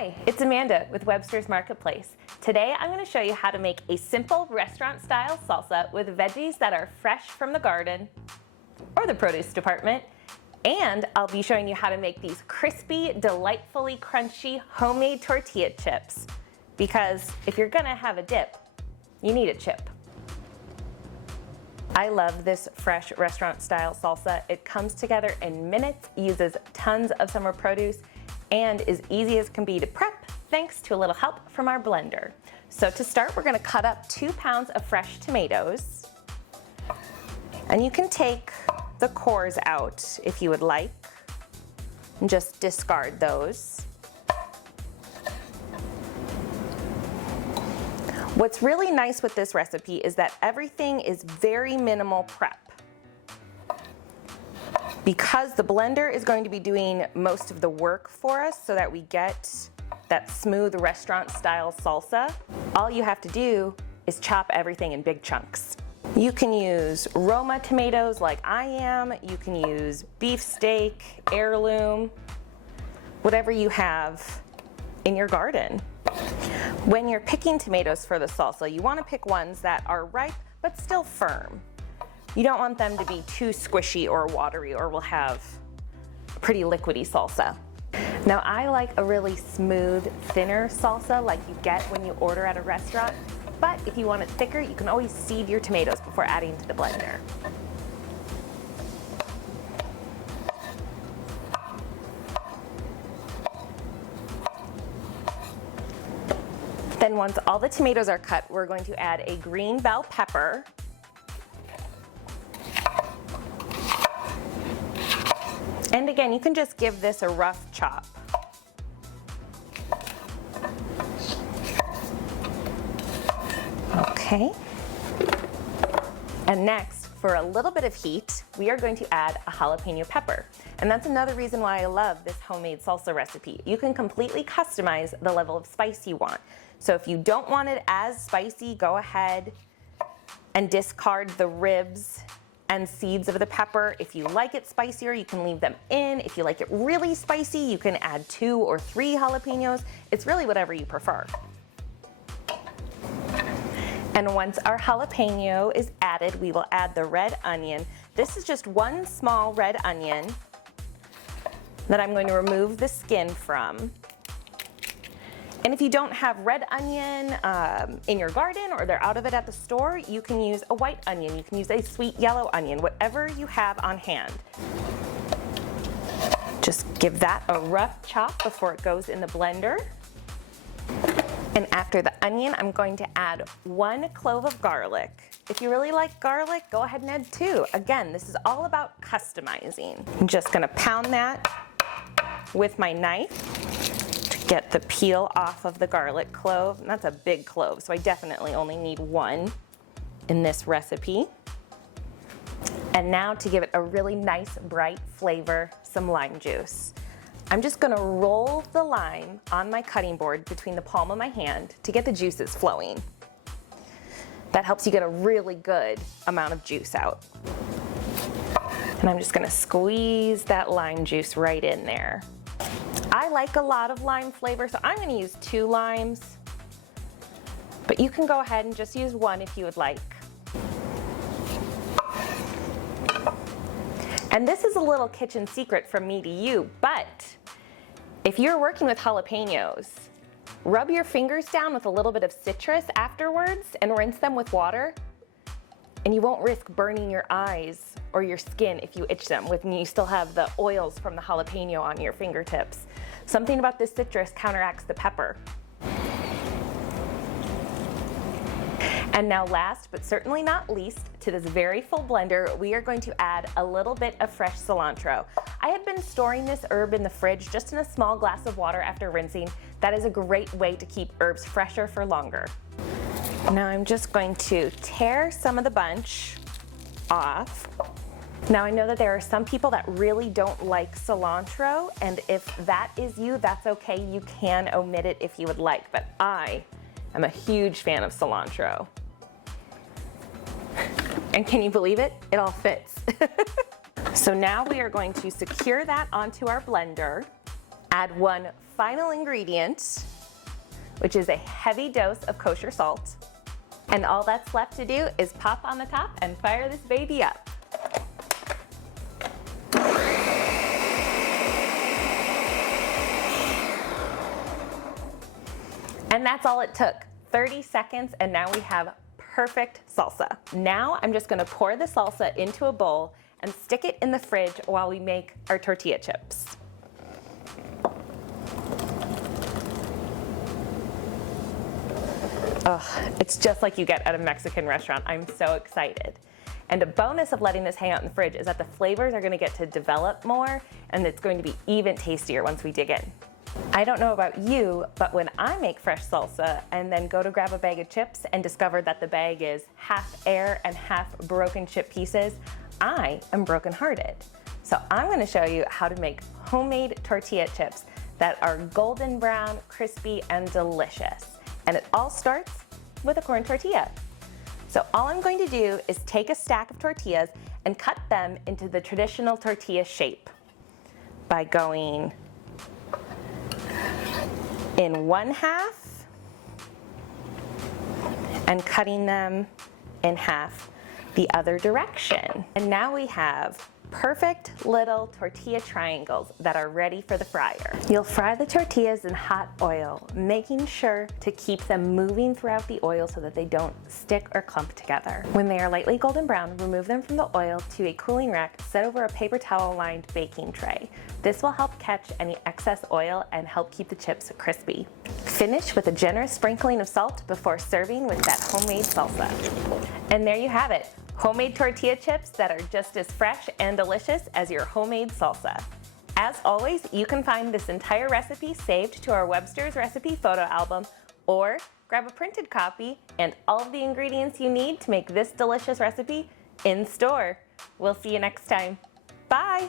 Hi, it's Amanda with Webster's Marketplace. Today I'm going to show you how to make a simple restaurant-style salsa with veggies that are fresh from the garden or the produce department. And I'll be showing you how to make these crispy, delightfully crunchy homemade tortilla chips. Because if you're going to have a dip, you need a chip. I love this fresh restaurant-style salsa. It comes together in minutes, uses tons of summer produce, and is easy as can be to prep thanks to a little help from our blender. So to start, we're gonna cut up 2 pounds of fresh tomatoes. And you can take the cores out if you would like, and just discard those. What's really nice with this recipe is that everything is very minimal prep. Because the blender is going to be doing most of the work for us so that we get that smooth restaurant-style salsa, all you have to do is chop everything in big chunks. You can use Roma tomatoes like I am, you can use beefsteak, heirloom, whatever you have in your garden. When you're picking tomatoes for the salsa, you want to pick ones that are ripe but still firm. You don't want them to be too squishy or watery, or we'll have a pretty liquidy salsa. Now I like a really smooth, thinner salsa like you get when you order at a restaurant, but if you want it thicker, you can always seed your tomatoes before adding to the blender. Then once all the tomatoes are cut, we're going to add a green bell pepper, and again, you can just give this a rough chop. Okay. And next, for a little bit of heat, we are going to add a jalapeno pepper. And that's another reason why I love this homemade salsa recipe. You can completely customize the level of spice you want. So if you don't want it as spicy, go ahead and discard the ribs and seeds of the pepper. If you like it spicier, you can leave them in. If you like it really spicy, you can add 2 or 3 jalapenos. It's really whatever you prefer. And once our jalapeno is added, we will add the red onion. This is just 1 small red onion that I'm going to remove the skin from. And if you don't have red onion in your garden, or they're out of it at the store, you can use a white onion, you can use a sweet yellow onion, whatever you have on hand. Just give that a rough chop before it goes in the blender. And after the onion, I'm going to add 1 clove of garlic. If you really like garlic, go ahead and add 2. Again, this is all about customizing. I'm just gonna pound that with my knife. Get the peel off of the garlic clove. And that's a big clove, so I definitely only need 1 in this recipe. And now to give it a really nice bright flavor, some lime juice. I'm just gonna roll the lime on my cutting board between the palm of my hand to get the juices flowing. That helps you get a really good amount of juice out. And I'm just gonna squeeze that lime juice right in there. I like a lot of lime flavor, so I'm gonna use 2 limes, but you can go ahead and just use 1 if you would like. And this is a little kitchen secret from me to you, but if you're working with jalapenos, rub your fingers down with a little bit of citrus afterwards and rinse them with water, and you won't risk burning your eyes or your skin if you itch them when you still have the oils from the jalapeno on your fingertips. Something about this citrus counteracts the pepper. And now last, but certainly not least, to this very full blender, we are going to add a little bit of fresh cilantro. I have been storing this herb in the fridge just in a small glass of water after rinsing. That is a great way to keep herbs fresher for longer. Now I'm just going to tear some of the bunch off. Now I know that there are some people that really don't like cilantro, and if that is you, that's okay. You can omit it if you would like, but I am a huge fan of cilantro. And can you believe it? It all fits. So now we are going to secure that onto our blender. Add one final ingredient, which is a heavy dose of kosher salt. And all that's left to do is pop on the top and fire this baby up. And that's all it took, 30 seconds, and now we have perfect salsa. Now I'm just gonna pour the salsa into a bowl and stick it in the fridge while we make our tortilla chips. Oh, it's just like you get at a Mexican restaurant. I'm so excited. And a bonus of letting this hang out in the fridge is that the flavors are gonna get to develop more, and it's going to be even tastier once we dig in. I don't know about you, but when I make fresh salsa and then go to grab a bag of chips and discover that the bag is half air and half broken chip pieces, I am brokenhearted. So I'm gonna show you how to make homemade tortilla chips that are golden brown, crispy, and delicious. And it all starts with a corn tortilla. So all I'm going to do is take a stack of tortillas and cut them into the traditional tortilla shape by going in 1/2 and cutting them in half the other direction. And now we have perfect little tortilla triangles that are ready for the fryer. You'll fry the tortillas in hot oil, making sure to keep them moving throughout the oil so that they don't stick or clump together. When they are lightly golden brown, remove them from the oil to a cooling rack set over a paper towel lined baking tray. This will help catch any excess oil and help keep the chips crispy. Finish with a generous sprinkling of salt before serving with that homemade salsa. And there you have it. Homemade tortilla chips that are just as fresh and delicious as your homemade salsa. As always, you can find this entire recipe saved to our Webster's Recipe photo album, or grab a printed copy and all of the ingredients you need to make this delicious recipe in store. We'll see you next time. Bye!